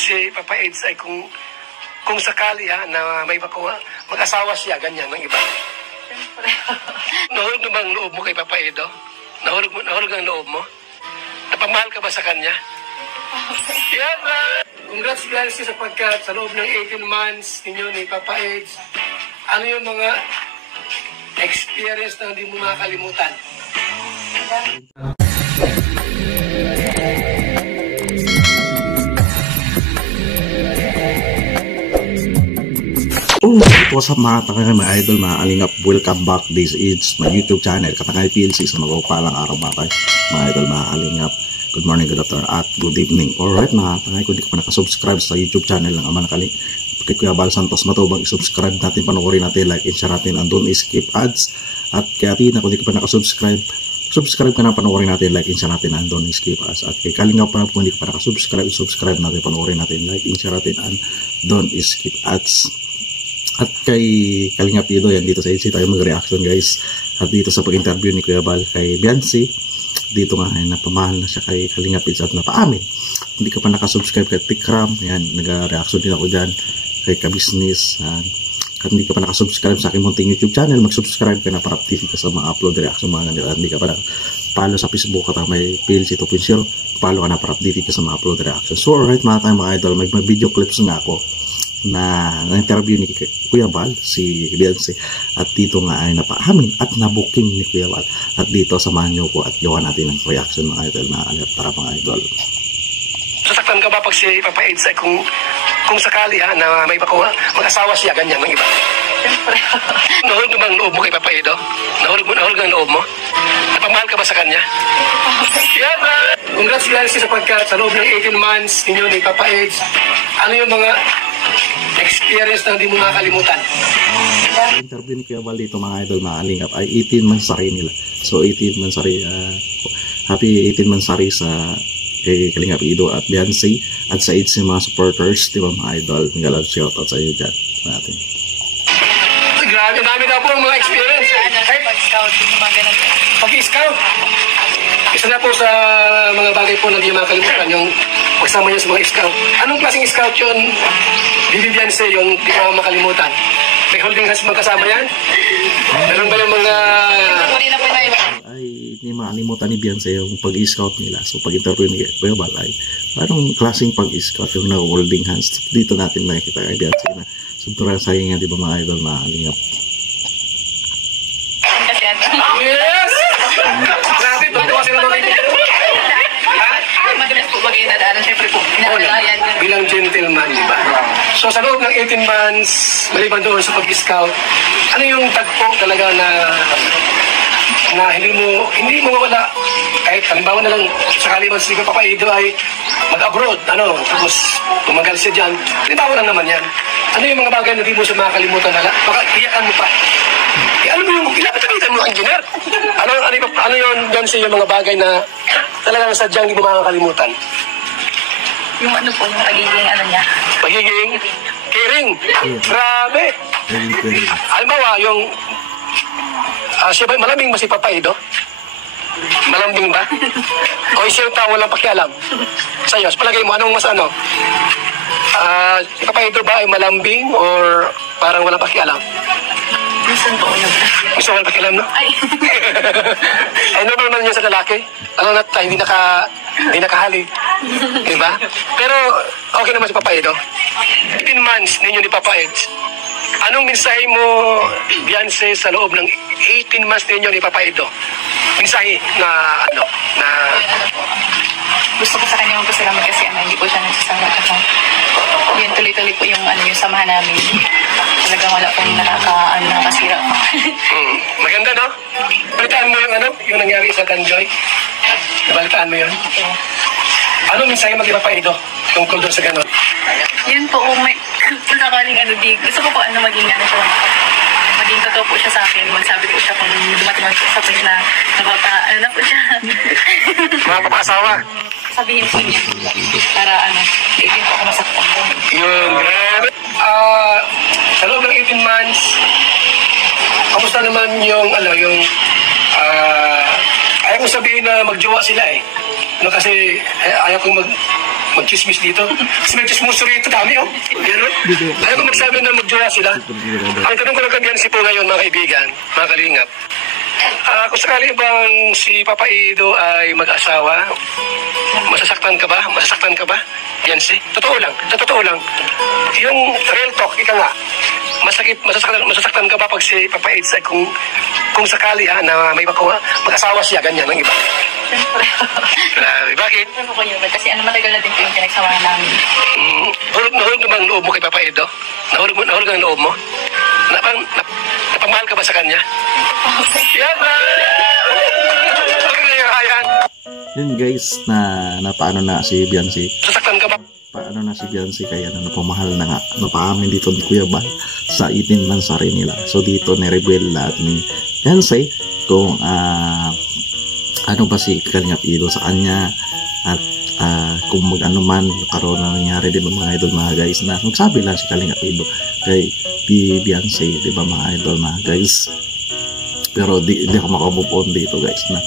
si Papa Eds ay kung sakali na may mag-asawa siya, ganyan, ng iba. Nahulog na ba ang loob mo kay Papa Edo? Nahulog ang loob mo? Napamahal ka ba sa kanya? Yan ba? Congrats sapagkat sa loob ng 18 months ninyo ni Papa Eds, ano yung mga experience na hindi mo makakalimutan? What's up mga takay, mga idol, mga alingap, welcome back. This is my YouTube channel, Katangay PLC, sa magpapalang araw mga idol, mga alingap. Good morning, good afternoon, at good evening. Alright mga takay, kung di ka pa nakasubscribe sa YouTube channel ng Ama Nakali, kay Kuya Bal Santos Matubang, isubscribe natin, panoorin natin, like and share natin, andun skip ads. At kaya Tina, kung di ka pa nakasubscribe, subscribe ka na, panoorin natin, like and share natin, andun skip ads. At kay Kalingap pa na, kung di ka pa nakasubscribe, subscribe natin, panoorin natin, like and share natin, andun skip ads. At kay Kalingap Ido, yan dito sa EDC tayo mag-reaction guys. At dito sa pag-interview ni Kuya Bal kay Biancy, dito nga ay napamahal na siya kay Kalingap Ido at napaamin. Hindi ka pa nakasubscribe kay Tikram, yan, nag-reaction din ako dyan kay Kabisnes. At hindi ka pa nakasubscribe sa aking munting YouTube channel, mag-subscribe ka na para update ka sa mga upload reaction mga ganito. At hindi ka pa follow sa Facebook at may PLC 2.0, follow ka na para update ka sa mga upload reaction. So alright mga tayo mga idol, may video clips nga ako na interview ni Kuya Bal si Biancy, at dito nga ay napaamin at nabuking ni Kuya Bal. At dito samahan nyo ko at gawa natin ng reaction mga idol, na para mga idol. Sasaktan ka ba pag si Papa Eds ay kung sakali na may mag-asawa siya, ganyan, ng iba? Nahulog na ba ang loob mo kay Papa Edo? Nahulog ang loob mo? Napamahal ka ba sa kanya? Yan ba? Congrats sapagkat sa loob ng 18 months ninyo ni Papa Eds, ano yung mga experience na hindi mo makakalimutan? Interview ni Kuya Bal dito mga idol, mga alingap, ay 18 mansari nila. So 18 mansari, happy 18 mansari sa kay Kalingap Ido at Biancy at sa EDC mga supporters, di ba mga idol? Ngayon shoutout sa iyo dyan natin. Grabe, dami na po ang mga experience. Pag-scout, mga ganun. Pag-scout, isa na po sa mga bagay po na hindi makakalimutan, yung pagsama niyo sa mga scout. Anong klaseng scout yun, Bibi Biancy, yung di ko makalimutan? May holding hands magkasama yan? Meron ba yung mga... ay hindi makalimutan ni Biancy yung pag-scout nila. So pag-interview ni Kuya Bal ay parang klaseng pag-scout yung na-holding hands. Dito natin nakikita kay Biancy na sobrang sayang nga, di ba mga idol, mga alingap. Yes! Grabe, totoo sila mga kaibigan. Madalas po bagay na daan, syempre po, inakalayan. Bilang gentleman, di ba? So sa loob ng 18 months, maliban doon sa pag-scout, ano yung tagpo talaga na hindi mo mawala? Kahit halimbawa na lang, sakali man si Papa Edo ay mag-abroad, tapos tumagal siya dyan, halimbawa lang naman yan. Ano yung mga bagay na di mo siya makakalimutan na baka iyakan mo pa? Alam mo yung, pinapatagitan mo ang engineer. Ano yun dyan sa yung mga bagay na talagang sadyang di mo makakalimutan? Yung po, yung pagiging niya. Pagiging caring. Grabe. Halimbawa, yung siya ba malaming ba si Papa Edo? Malambing ba? O isang tao walang pakialam? Sa'yo, sa palagay mo, anong mas si Papa Edo ba ay malambing or parang walang pakialam? Minsan po yun. Gusto walang pakialam, no? Ay. Ay, normal naman yun sa lalaki. Hindi nakahali. Diba? Pero, okay naman si Papa Edo. 18 months ninyo ni Papa Ed. Anong mensahe mo, Biancy, sa loob ng 18 months ninyo ni Papa Edo? Mensahe na gusto ko sa kanya magpasalamat kasi hindi po siya nagsasama. Yun, tuloy-tuloy po yung yung samahan namin. Talagang wala pong nakasira pa. Maganda, no? Balitaan mo yung nangyari sa Tanjoy? Balitaan mo yun? Okay. Anong mensahe mo kay Papa Edo tungkol doon sa ganon? Yun po, kung may sakaling gusto ko po maging siya. Maging totoo po siya sa akin. Magsabi ko siya kung dumating po sa point na na po siya. Mga kapag-asawa? Sabihin po niya. Para hindi po ako masaktan. Yun, grabe. Sa loob ng 18 months, kamusta naman ayaw ko sabihin na magjowa sila eh. Kasi ayaw kong mag-chismis dito. Kasi may chismoso rito, dami oh. Gano'n? Ayaw ko magsabi na magjowa sila. Ang tanong ko lang kay Biancy po ngayon, mga kaibigan, mga kalingap. Kung sakali bang si Papa Ido ay mag-asawa, masasaktan ka ba? Masasaktan ka ba, Biancy? Totoo lang, sa totoo lang. Yung real talk, ika nga, masasaktan ka ba pag si Papa Ido ay kung sakali na may mag-asawa siya, ganyan ang iba? Grabe, bakit? Ano ko yun? Kasi matagal na din po yung pinagsamahan namin. Nahulog naman ang loob mo kay Papa Ido? Nahulog ang loob mo? Napamahal ka ba sa kanya? Yan ba? Yun guys, na paano na si Biancy. Sasaktan ka ba? Paano na si Biancy kaya napamahal na nga. Napaamin dito ni Kuya Bal sa 18 months sa rin nila. So dito ni-reveal lahat ni Biancy kung ano ba si Kalingap Ido sa kanya at kung mag-ano man karoon na nangyari din mga idol mga guys na nagsabi lang si Kalingap Ido kay Biancy, di ba mga idol mga guys. Pero di ako makamove on dito guys na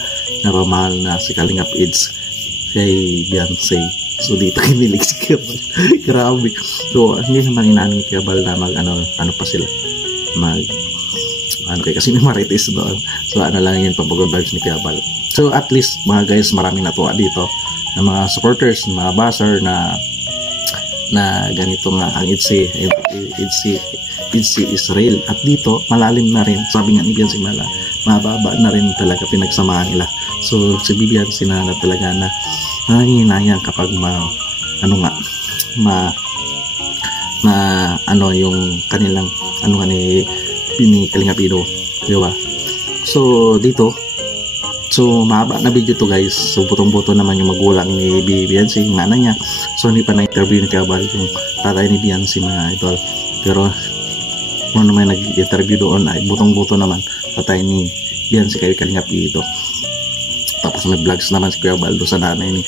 napamahal na si Kalingap Ids kay Biancy. So dito kinilig si Kuya Bal. Grabe. So hindi naman inaano ni Kuya Bal na ano pa sila kasi may marites doon. So lang yun pag-good vibes ni Kuya Bal. So at least mga guys, maraming natuwa dito na mga supporters, mga buzzer na ganito nga ang Itzy Israel. At dito malalim na rin, sabi nga ni Biancy, mababa na rin talaga pinagsamahan nila. So si Biancy na talaga na nanginayang kapag yung kanilang ni Kalingap Ido, di ba? So dito, so mahaba na video to guys. So butong-buto naman yung magulang ni Biancy, yung nanay niya. So hindi pa na-interview ni Kuya Bal yung tatay ni Biancy mga idol. Pero kung naman nag-interview doon ay butong-buto naman tatay ni Biancy kay Kalingap Ido. Tapos may vlogs naman si Kuya Bal sa nanay ni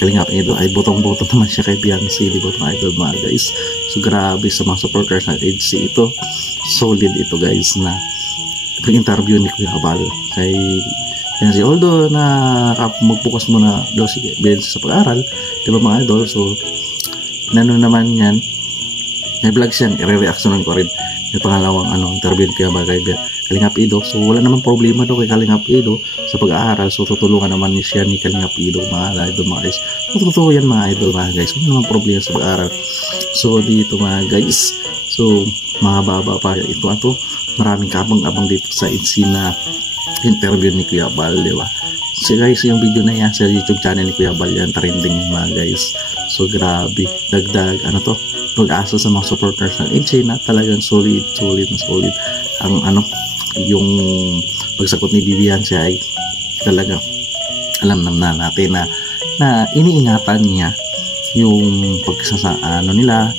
Kalingap Ido ay butong-buto naman siya kay Biancy, di ba mga idol mga guys. So grabe sa mga supporters ng Itzy ito, solid ito guys na pag-interview ni Kuya Bal kay Biancy. Although magbukas muna daw si Biancy sa pag-aral, di ba mga idol. So naman yan, may vlogs yan, i-reactionan ko rin yung pangalawang interview ni Kuya Bal kay Kalingap Ido. So wala naman problema daw kay Kalingap Ido sa pag-aaral. So tutulungan naman siya ni Kalingap Ido mga idol mga guys. Totoo yan mga idol mga guys, wala naman problema sa pag-aaral. So dito mga guys, so mga baba pa ito maraming kabang-abang dito sa Itzy na interview ni Kuya Bal, di ba? So guys, yung video na yan sa YouTube channel ni Kuya Bal yan, trending yan mga guys. So grabe, dagdag pag-asa sa mga supporters ng Itzy na talagang solid ang yung pagsagot ni Biancy ay talaga alam naman natin na iniingatan niya yung nila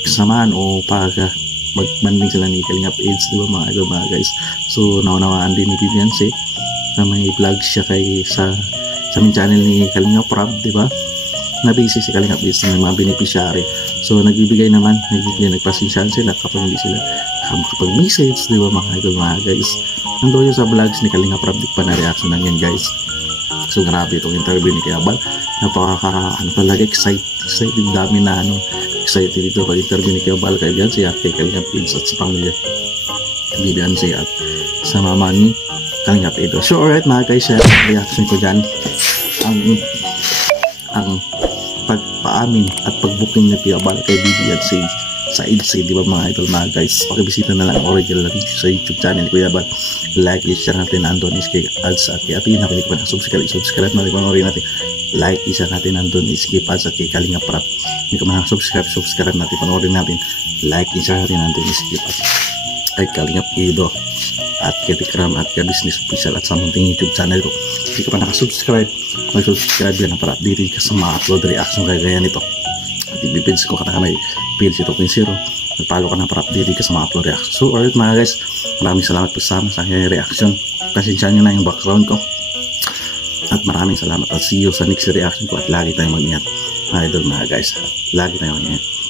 pagsamaan o magbanding sila ni Kalingap Ids, di ba mga idol mga guys. So naunawaan din ni Biancy na may vlog siya sa main channel ni Kalingap Rab, di ba, na busy si Kalingap Ids ng mga beneficiary. So nagpasensyahan sila kapag hindi sila makapag-message, di ba mga idol mga guys. Nandoon yung sa vlogs ni Kalingap Rab, di pa na reaction na yan guys. So grabe itong interview ni Kuya Bal, talaga excited dami na excited dito pag interview ni Kuya Bal kay Biancy at kay Kalingap Ids at sa pamilya ni Biancy at sa mama ni Kalingap Ido. So alright mga guys, share reaction ko dyan ang pagpaamin at pag-booking ni Kuya Bal kay Biancy sa Itzy, di ba mga idol mga guys. Pakibisita na lang original video sa YouTube channel ni Kuya Bal. Like, i-share natin nandun is kay Ads at kay Atin. Kung hindi pa subscribe natin, panoorin natin. Like, i-share natin nandun is kay Ads at kay Kalingap Rab. Hindi ka subscribe natin, panoorin natin. Like, i-share natin nandun is kay Ads ay Kalingap Ido at kay Tikram at kay Business Official at sa munting YouTube channel ko. Hindi ka pa nakasubscribe, mag-subscribe yan para update ka sa mga upload reaction kagaya nito. At i-pins ko kata may PLC 2.0. Nagpalo ka na para update ka sa mga upload reaction. So alright mga guys, maraming salamat po sa aking reaction. Pasensya nyo na yung background ko. At maraming salamat at see you sa next reaction ko at lagi tayong mag-ingat mga idol mga guys. Lagi tayong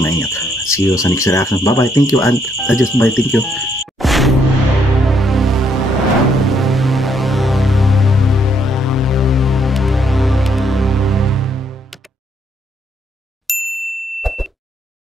mag-ingat. At see you sa next reaction. Bye bye, thank you and just bye, thank you.